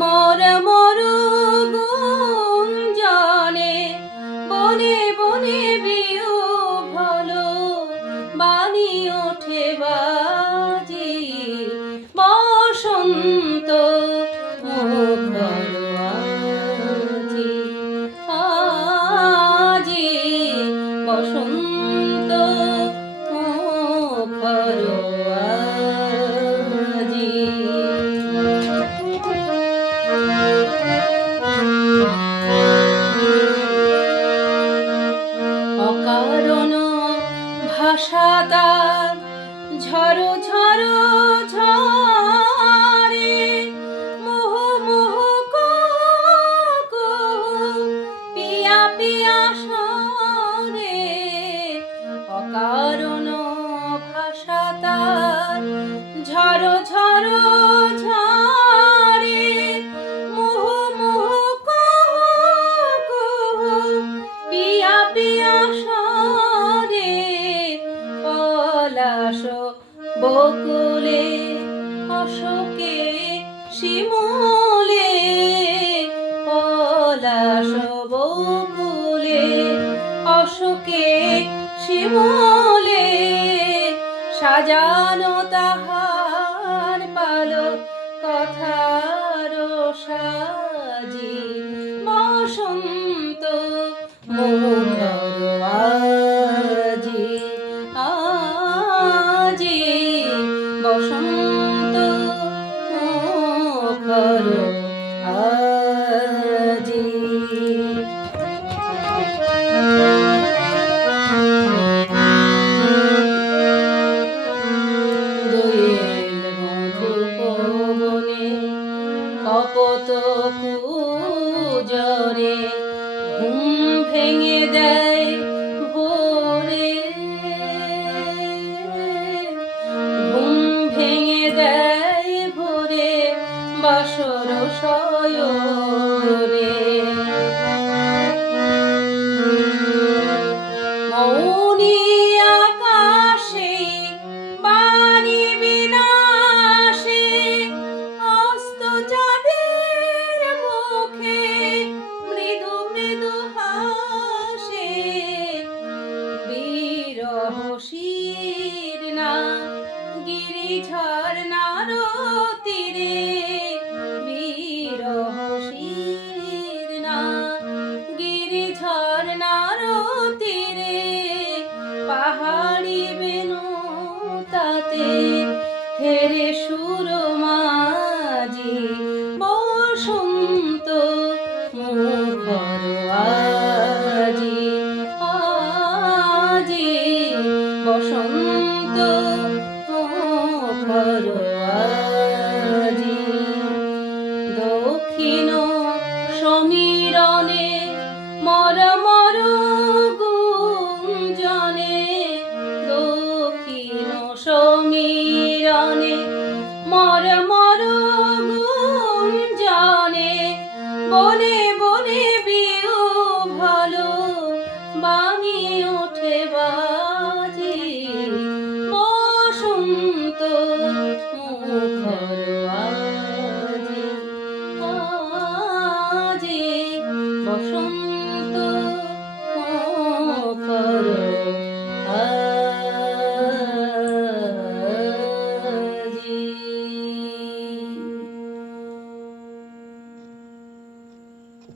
মোর মোর গুঞ্জনে বনে বনে বিহ্বল বাণী ওঠে বাজি বসন্ত মুখর আজি বসন্ত মুখর আজি। অকারণ ভাষা তার ঝড়ো ঝড়ো ঝরে মুহু মুহু কুহু পিয়া পিয়া সরে। অকারণ ভাষা তার ঝড়ো ঝড়ো ঝরে মুহু মুহু কুহু পিয়া পিয়া সরে। পলাশ বকুলে অশোকে শিমুলে পলাশ বকুলে অশোকে শিমুলে সাজানো তাহার পালক কথার সাজি বসন্ত মুখর আজি আজি বসন্ত মুখর আজি। দোয়েল মধুপ বনে কপোত কুজরে ঘুম ভেঙে দেয় ভোরে ঘুম ভেঙে দেয় ভোরে বাসর শয়নে।